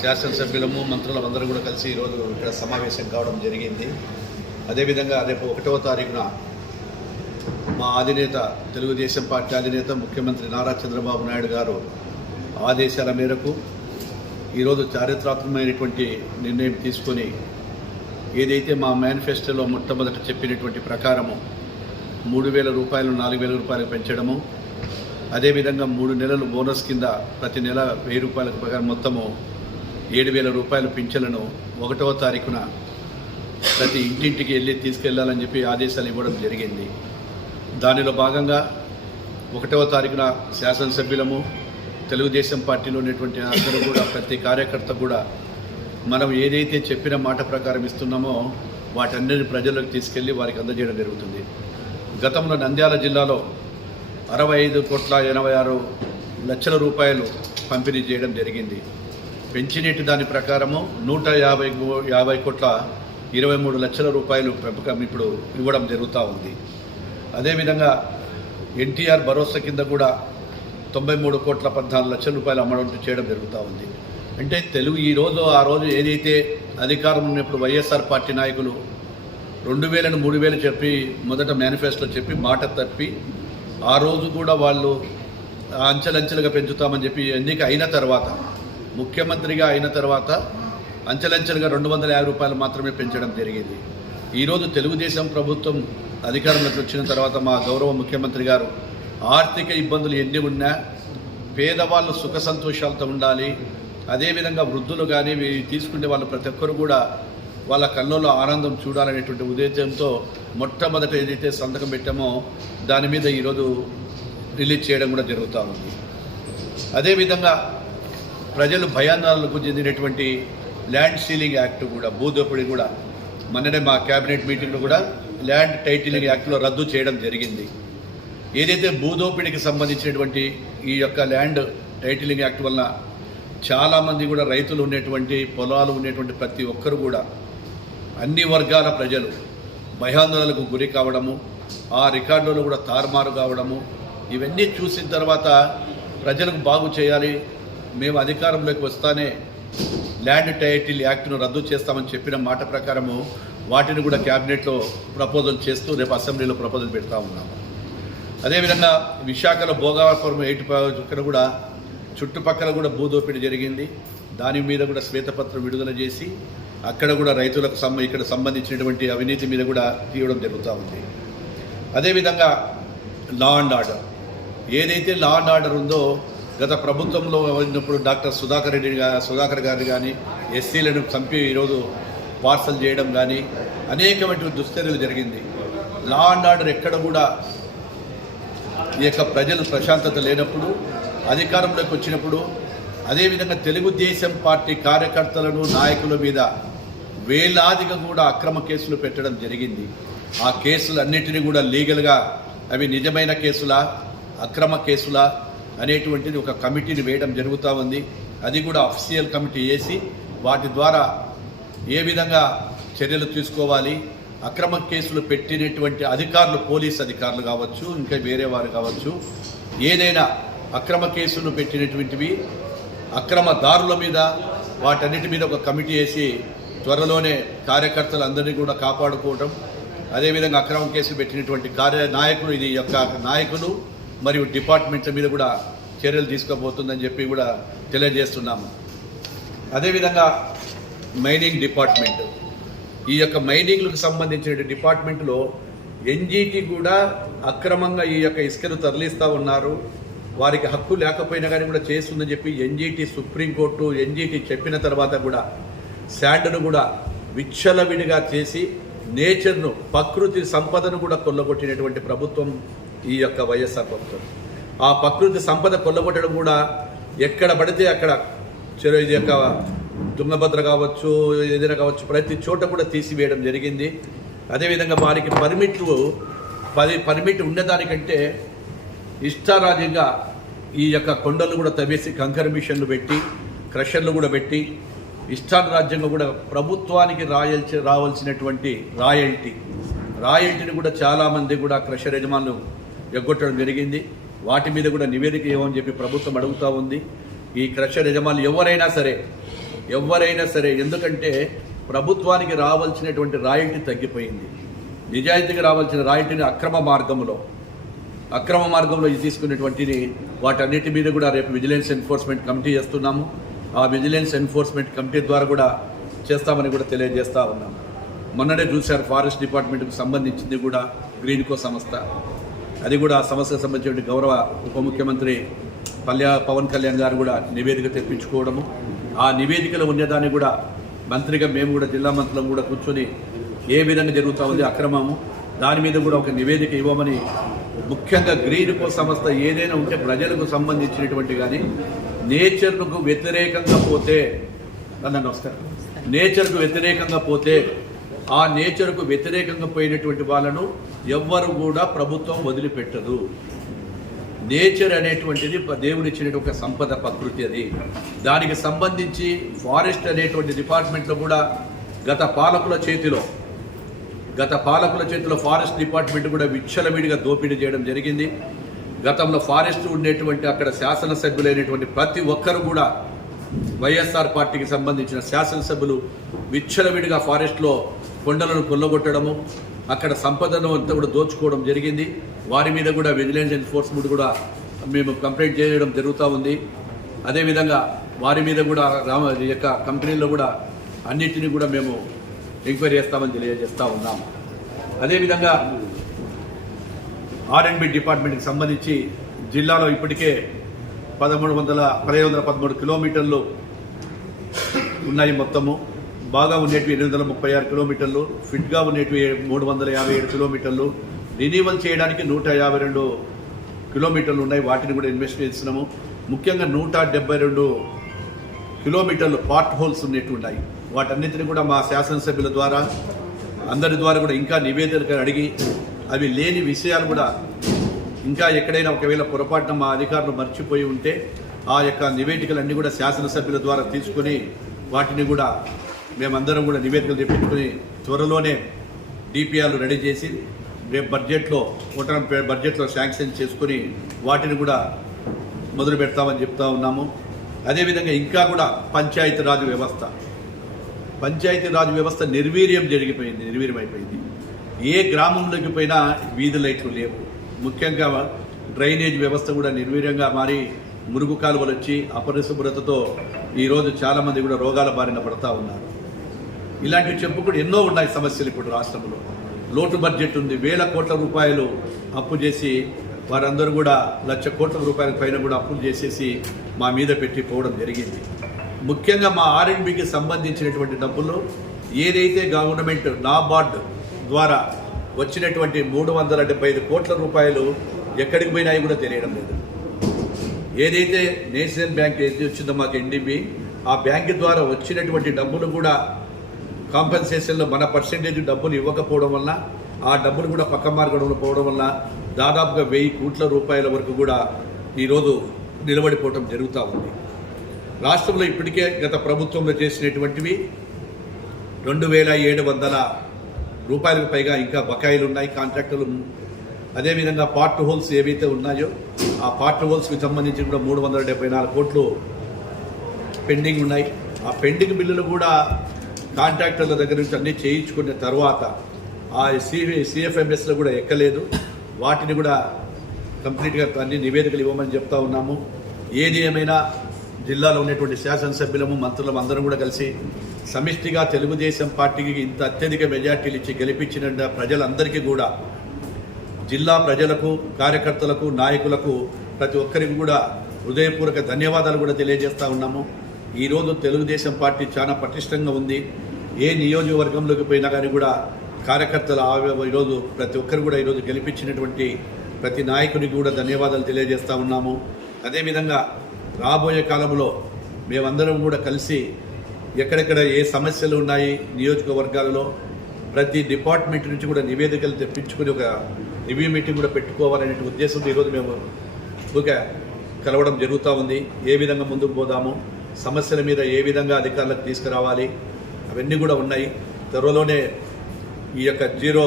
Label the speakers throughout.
Speaker 1: శాసనసభ్యులము మంత్రులం అందరూ కూడా కలిసి ఈరోజు ఇక్కడ సమావేశం కావడం జరిగింది. అదేవిధంగా రేపు ఒకటవ తారీఖున మా అధినేత తెలుగుదేశం పార్టీ అధినేత ముఖ్యమంత్రి నారా చంద్రబాబు నాయుడు గారు ఆదేశాల మేరకు ఈరోజు చారిత్రాత్మకమైనటువంటి నిర్ణయం తీసుకొని ఏదైతే మా మేనిఫెస్టోలో మొట్టమొదట చెప్పినటువంటి ప్రకారము మూడు వేల రూపాయలు నాలుగు వేల రూపాయలు పెంచడము అదేవిధంగా మూడు నెలలు బోనస్ కింద ప్రతి నెల వెయ్యి రూపాయలకు ప్రకారం మొత్తము ఏడు వేల రూపాయల పింఛన్లను ఒకటవ తారీఖున ప్రతి ఇంటింటికి వెళ్ళి తీసుకెళ్ళాలని చెప్పి ఆదేశాలు ఇవ్వడం జరిగింది. దానిలో భాగంగా ఒకటవ తారీఖున శాసనసభ్యులము తెలుగుదేశం పార్టీలో ఉన్నటువంటి అందరూ కూడా ప్రతి కార్యకర్త కూడా మనం ఏదైతే చెప్పిన మాట ప్రకారం ఇస్తున్నామో వాటన్నిటిని ప్రజలకు తీసుకెళ్ళి వారికి అందజేయడం జరుగుతుంది. గతంలో నంద్యాల జిల్లాలో అరవై ఐదు కోట్ల ఎనభై ఆరు లక్షల రూపాయలు పంపిణీ చేయడం జరిగింది. పెంచినట్టు దాని ప్రకారము నూట యాభై యాభై కోట్ల ఇరవై మూడు లక్షల రూపాయలు పెంపకం ఇప్పుడు ఇవ్వడం జరుగుతూ ఉంది. అదేవిధంగా ఎన్టీఆర్ భరోసా కింద కూడా తొంభై మూడు కోట్ల పద్నాలుగు లక్షల రూపాయలు అమ్మడం చేయడం జరుగుతూ ఉంది. అంటే తెలుగు ఈ రోజు ఆ రోజు ఏదైతే అధికారం ఉన్నప్పుడు వైఎస్ఆర్ పార్టీ నాయకులు రెండు వేలను మూడు వేలు చెప్పి మొదట మేనిఫెస్టో చెప్పి మాట తప్పి ఆ రోజు కూడా వాళ్ళు అంచెలంచెలుగా పెంచుతామని చెప్పి ఎన్నిక అయిన తర్వాత ముఖ్యమంత్రిగా అయిన తర్వాత అంచెలంచెలుగా రెండు వందల యాభై రూపాయలు మాత్రమే పెంచడం జరిగింది. ఈరోజు తెలుగుదేశం ప్రభుత్వం అధికారంలోకి వచ్చిన తర్వాత మా గౌరవ ముఖ్యమంత్రి గారు ఆర్థిక ఇబ్బందులు ఎన్ని ఉన్నా పేదవాళ్ళు సుఖ సంతోషాలతో ఉండాలి. అదేవిధంగా వృద్ధులు కానీ తీసుకునే వాళ్ళు ప్రతి ఒక్కరు కూడా వాళ్ళ కళ్ళలో ఆనందం చూడాలనేటువంటి ఉద్దేశంతో మొట్టమొదట ఏదైతే సంతకం పెట్టామో దాని మీద ఈరోజు రిలీజ్ చేయడం కూడా జరుగుతూ ఉంది. అదేవిధంగా ప్రజలు భయాందోళనకు చెందినటువంటి ల్యాండ్ సీలింగ్ యాక్ట్ కూడా భూదోపిడి కూడా మొన్ననే మా క్యాబినెట్ మీటింగ్లో కూడా ల్యాండ్ టైటిలింగ్ యాక్ట్లో రద్దు చేయడం జరిగింది. ఏదైతే భూదోపిడికి సంబంధించినటువంటి ఈ యొక్క ల్యాండ్ టైటిలింగ్ యాక్ట్ వలన చాలామంది కూడా రైతులు ఉండేటువంటి పొలాలు ఉండేటువంటి ప్రతి ఒక్కరు కూడా అన్ని వర్గాల ప్రజలు భయాందోళనకు గురి కావడము ఆ రికార్డులో కూడా తారుమారు కావడము ఇవన్నీ చూసిన తర్వాత ప్రజలకు బాగు చేయాలి మేము అధికారంలోకి వస్తానే ల్యాండ్ టైటిల్ యాక్ట్ను రద్దు చేస్తామని చెప్పిన మాట ప్రకారము వాటిని కూడా క్యాబినెట్లో ప్రపోజల్ చేస్తూ రేపు అసెంబ్లీలో ప్రపోజల్ పెడతా ఉన్నాము. అదేవిధంగా విశాఖలో భోగాపురం ఎయిట్ ఇక్కడ కూడా చుట్టుపక్కల కూడా భూదోపిడి జరిగింది. దాని మీద కూడా శ్వేతపత్రం విడుదల చేసి అక్కడ కూడా రైతులకు సంబ ఇక్కడ సంబంధించినటువంటి అవినీతి మీద కూడా తీయడం జరుగుతూ ఉంది. అదేవిధంగా లా అండ్ ఆర్డర్ ఏదైతే లా అండ్ ఆర్డర్ ఉందో గత ప్రభుత్వంలో ఉన్నప్పుడు డాక్టర్ సుధాకర్ రెడ్డి గారు సుధాకర్ గారు కానీ ఎస్సీలను చంపి ఈరోజు పార్సల్ చేయడం కానీ అనేకమైన దుశ్చర్యలు జరిగింది. లా అండ్ ఆర్డర్ ఎక్కడ కూడా ఈ యొక్క ప్రజలు ప్రశాంతత లేనప్పుడు అధికారంలోకి వచ్చినప్పుడు అదేవిధంగా తెలుగుదేశం పార్టీ కార్యకర్తలను నాయకుల మీద వేలాదిగా కూడా అక్రమ కేసులు పెట్టడం జరిగింది. ఆ కేసులన్నిటినీ కూడా లీగల్గా అవి నిజమైన కేసులా అక్రమ కేసులా అనేటువంటిది ఒక కమిటీని వేయడం జరుగుతూ ఉంది. అది కూడా అఫీషియల్ కమిటీ వేసి వాటి ద్వారా ఏ విధంగా చర్యలు తీసుకోవాలి అక్రమ కేసులు పెట్టినటువంటి అధికారులు పోలీస్ అధికారులు కావచ్చు ఇంకా వేరే వారు కావచ్చు ఏదైనా అక్రమ కేసులు పెట్టినటువంటివి అక్రమ దారుల మీద వాటన్నిటి మీద ఒక కమిటీ వేసి త్వరలోనే కార్యకర్తలు అందరినీ కూడా కాపాడుకోవడం అదేవిధంగా అక్రమ కేసులు పెట్టినటువంటి కార్య నాయకులు ఇది యొక్క నాయకులు మరియు డిపార్ట్మెంట్ల మీద కూడా చర్యలు తీసుకోబోతుందని చెప్పి కూడా తెలియజేస్తున్నాము. అదేవిధంగా మైనింగ్ డిపార్ట్మెంట్. ఈ యొక్క మైనింగ్లకు సంబంధించిన డిపార్ట్మెంట్లో ఎన్జీటీ కూడా అక్రమంగా ఈ యొక్క ఇసుకను తరలిస్తూ ఉన్నారు. వారికి హక్కు లేకపోయినా కానీ కూడా చేస్తుందని చెప్పి ఎన్జీటీ సుప్రీంకోర్టు ఎన్జీటీ చెప్పిన తర్వాత కూడా శాండ్ను కూడా విచ్చలవిడిగా చేసి నేచర్ను ప్రకృతి సంపదను కూడా కొల్లగొట్టినటువంటి ప్రభుత్వం ఈ యొక్క వైఎస్ఆర్ ప్రభుత్వం. ఆ ప్రకృతి సంపద కొల్లగొట్టడం కూడా ఎక్కడ పడితే అక్కడ చెరు ఇది యొక్క తుంగభద్ర కావచ్చు ఏదైనా కావచ్చు ప్రతి చోట కూడా తీసివేయడం జరిగింది. అదేవిధంగా వారికి పర్మిట్లు పది పర్మిట్ ఉండేదానికంటే ఇష్టారాజ్యంగా ఈ యొక్క కొండలు కూడా తవ్వేసి కంకర మిషన్లు పెట్టి క్రషర్లు కూడా పెట్టి ఇష్టారాజ్యంగా కూడా ప్రభుత్వానికి రాయల్చి రావాల్సినటువంటి రాయల్టీ. రాయల్టీని కూడా చాలామంది కూడా క్రషర్ యజమానులు ఎగ్గొట్టడం జరిగింది. వాటి మీద కూడా నివేదిక ఇవ్వమని చెప్పి ప్రభుత్వం అడుగుతూ ఉంది. ఈ క్రషర్ యజమానులు ఎవరైనా సరే ఎవరైనా సరే ఎందుకంటే ప్రభుత్వానికి రావాల్సినటువంటి రాయల్టీ తగ్గిపోయింది. నిజాయితీకి రావాల్సిన రాయల్టీని అక్రమ మార్గంలో అక్రమ మార్గంలో ఇది తీసుకునేటువంటిది వాటన్నిటి మీద కూడా రేపు విజిలెన్స్ ఎన్ఫోర్స్మెంట్ కమిటీ చేస్తున్నాము. ఆ విజిలెన్స్ ఎన్ఫోర్స్మెంట్ కమిటీ ద్వారా కూడా చేస్తామని కూడా తెలియజేస్తూ ఉన్నాము. మొన్ననే చూశారు ఫారెస్ట్ డిపార్ట్మెంట్కి సంబంధించింది కూడా గ్రీన్కో సంస్థ. అది కూడా ఆ సమస్యకు సంబంధించిన గౌరవ ఉప ముఖ్యమంత్రి పల్లె పవన్ కళ్యాణ్ గారు కూడా నివేదిక తెప్పించుకోవడము. ఆ నివేదికలో ఉన్నదాన్ని కూడా మంత్రిగా మేము కూడా జిల్లా మంత్రులం కూడా కూర్చొని ఏ విధంగా జరుగుతూ ఉంది అక్రమము దాని మీద కూడా ఒక నివేదిక ఇవ్వమని ముఖ్యంగా గ్రీన్కో సంస్థ ఏదైనా ఉంటే ప్రజలకు సంబంధించినటువంటి కానీ నేచర్కు వ్యతిరేకంగా పోతే నన్ను నమస్కారం. నేచర్కు వ్యతిరేకంగా పోతే ఆ నేచర్కు వ్యతిరేకంగా పోయినటువంటి వాళ్ళను ఎవ్వరు కూడా ప్రభుత్వం వదిలిపెట్టదు. నేచర్ అనేటువంటిది దేవుడు ఇచ్చినటువంటి ఒక సంపద ప్రకృతి అది. దానికి సంబంధించి ఫారెస్ట్ అనేటువంటి డిపార్ట్మెంట్లో కూడా గత పాలకుల చేతిలో గత పాలకుల చేతిలో ఫారెస్ట్ డిపార్ట్మెంట్ కూడా విచ్చలవిడిగా దోపిడీ చేయడం జరిగింది. గతంలో ఫారెస్ట్ ఉండేటువంటి అక్కడ శాసనసభ్యులైనటువంటి ప్రతి ఒక్కరు కూడా వైఎస్ఆర్ పార్టీకి సంబంధించిన శాసనసభ్యులు విచ్చలవిడిగా ఫారెస్ట్లో కొండలను కొల్లగొట్టడము అక్కడ సంపదను అంతా కూడా దోచుకోవడం జరిగింది. వారి మీద కూడా విజిలెన్స్ ఎన్ఫోర్స్మెంట్ కూడా మేము కంప్లైంట్ చేయడం జరుగుతూ ఉంది. అదేవిధంగా వారి మీద కూడా రామ యొక్క కంపెనీల్లో కూడా అన్నిటినీ కూడా మేము ఎంక్వైరీ చేస్తామని తెలియజేస్తూ ఉన్నాము. అదేవిధంగా ఆర్ఎండ్బి డిపార్ట్మెంట్కి సంబంధించి జిల్లాలో ఇప్పటికే పదమూడు వందల పదిహేను వందల పదమూడు కిలోమీటర్లు ఉన్నాయి మొత్తము. బాగా ఉండేటివి ఎనిమిది వందల ముప్పై ఆరు కిలోమీటర్లు ఫిట్గా ఉండేటివి మూడు వందల యాభై ఏడు కిలోమీటర్లు. రినీవల్ చేయడానికి నూట యాభై రెండు కిలోమీటర్లు ఉన్నాయి. వాటిని కూడా ఇన్వెస్ట్ చేస్తున్నాము. ముఖ్యంగా నూట డెబ్బై రెండు కిలోమీటర్లు పార్ట్ హోల్స్ ఉన్నట్టు ఉన్నాయి. వాటన్నిటిని కూడా మా శాసనసభ్యుల ద్వారా అందరి ద్వారా కూడా ఇంకా నివేదికలు అడిగి అవి లేని విషయాలు కూడా ఇంకా ఎక్కడైనా ఒకవేళ పొరపాటున మా అధికారులు మర్చిపోయి ఉంటే ఆ యొక్క నివేదికలన్నీ కూడా శాసనసభ్యుల ద్వారా తీసుకొని వాటిని కూడా మేమందరం కూడా నివేదికలు తెప్పించుకుని త్వరలోనే డిపిఆర్లు రెడీ చేసి రేపు బడ్జెట్లో ఓటర్ బడ్జెట్లో శాంక్షన్ చేసుకొని వాటిని కూడా మొదలు పెడతామని చెప్తా ఉన్నాము. అదేవిధంగా ఇంకా కూడా పంచాయతీ రాజు వ్యవస్థ. పంచాయతీ రాజు వ్యవస్థ నిర్వీర్యం జరిగిపోయింది నిర్వీర్యం అయిపోయింది. ఏ గ్రామంలోకి పోయినా వీధి లైట్లు లేవు. ముఖ్యంగా డ్రైనేజ్ వ్యవస్థ కూడా నిర్వీర్యంగా మారి మురుగు కాలువలు వచ్చి అపరిశుభ్రతతో ఈరోజు చాలామంది కూడా రోగాల బారిన పడతా ఉన్నారు. ఇలాంటివి చెప్పుకుంటూ ఎన్నో ఉన్నాయి సమస్యలు ఇప్పుడు రాష్ట్రంలో. లోటు బడ్జెట్ ఉంది వేల కోట్ల రూపాయలు అప్పు చేసి వారందరూ కూడా లక్ష కోట్ల రూపాయల పైన కూడా అప్పులు చేసేసి మా మీద పెట్టి పోవడం జరిగింది. ముఖ్యంగా మా ఆర్ఎండ్బికి సంబంధించినటువంటి డబ్బులు ఏదైతే గవర్నమెంట్ నాబార్డ్ ద్వారా వచ్చినటువంటి మూడు వందల డెబ్బై ఐదు కోట్ల రూపాయలు ఎక్కడికి పోయినాయి కూడా తెలియడం లేదు. ఏదైతే నేషనల్ బ్యాంక్ ఏది వచ్చిందో మాకు ఎన్డీబీ ఆ బ్యాంక్ ద్వారా వచ్చినటువంటి డబ్బులు కూడా కాంపెన్సేషన్లో మన పర్సెంటేజ్ డబ్బులు ఇవ్వకపోవడం వల్ల ఆ డబ్బులు కూడా పక్క మార్గంలో పోవడం వల్ల దాదాపుగా వెయ్యి కోట్ల రూపాయల వరకు కూడా ఈరోజు నిలబడిపోవటం జరుగుతూ ఉంది. రాష్ట్రంలో ఇప్పటికే గత ప్రభుత్వంలో చేసినటువంటివి రెండు వేల ఏడు వందల రూపాయలకు పైగా ఇంకా బకాయిలు ఉన్నాయి కాంట్రాక్టులు అదేవిధంగా పార్ట్ హోల్స్ ఏవైతే ఉన్నాయో ఆ పార్ట్ హోల్స్కి సంబంధించి కూడా మూడు వందల డెబ్బై నాలుగు కోట్లు పెండింగ్ ఉన్నాయి. ఆ పెండింగ్ బిల్లులు కూడా కాంట్రాక్టర్ల దగ్గర నుంచి అన్నీ చేయించుకున్న తర్వాత ఆ సివి సిఎఫ్ఎంఎస్లో కూడా ఎక్కలేదు. వాటిని కూడా కంప్లీట్గా అన్ని నివేదికలు ఇవ్వమని చెప్తా ఉన్నాము. ఏది ఏమైనా జిల్లాలో ఉన్నటువంటి శాసనసభ్యులము మంత్రులం అందరం కూడా కలిసి సమిష్టిగా తెలుగుదేశం పార్టీకి ఇంత అత్యధిక మెజార్టీలు ఇచ్చి గెలిపించిన ప్రజలందరికీ కూడా జిల్లా ప్రజలకు కార్యకర్తలకు నాయకులకు ప్రతి ఒక్కరికి కూడా హృదయపూర్వక ధన్యవాదాలు కూడా తెలియజేస్తూ ఉన్నాము. ఈరోజు తెలుగుదేశం పార్టీ చాలా పటిష్టంగా ఉంది. ఏ నియోజకవర్గంలోకి పోయినా కానీ కూడా కార్యకర్తలు ఈరోజు ప్రతి ఒక్కరు కూడా ఈరోజు గెలిపించినటువంటి ప్రతి నాయకునికి కూడా ధన్యవాదాలు తెలియజేస్తూ ఉన్నాము. అదేవిధంగా రాబోయే కాలంలో మేమందరం కూడా కలిసి ఎక్కడెక్కడ ఏ సమస్యలు ఉన్నాయి నియోజకవర్గాలలో ప్రతి డిపార్ట్మెంట్ నుంచి కూడా నివేదికలు తెప్పించుకుని ఒక రివ్యూ మీటింగ్ కూడా పెట్టుకోవాలనే ఉద్దేశంతో ఈరోజు మేము ఒక కలవడం జరుగుతూ ఉంది. ఏ విధంగా ముందుకు పోదాము సమస్యల మీద ఏ విధంగా అధికారులకు తీసుకురావాలి అవన్నీ కూడా ఉన్నాయి. త్వరలోనే ఈ యొక్క జీరో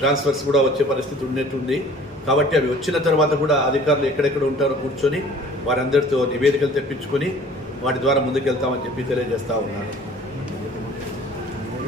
Speaker 1: ట్రాన్స్ఫర్స్ కూడా వచ్చే పరిస్థితి ఉన్నట్టుంది కాబట్టి అవి వచ్చిన తర్వాత కూడా అధికారులు ఎక్కడెక్కడ ఉంటారో కూర్చొని వారందరితో నివేదికలు తెప్పించుకొని వాటి ద్వారా ముందుకెళ్తామని చెప్పి తెలియజేస్తూ ఉన్నాను.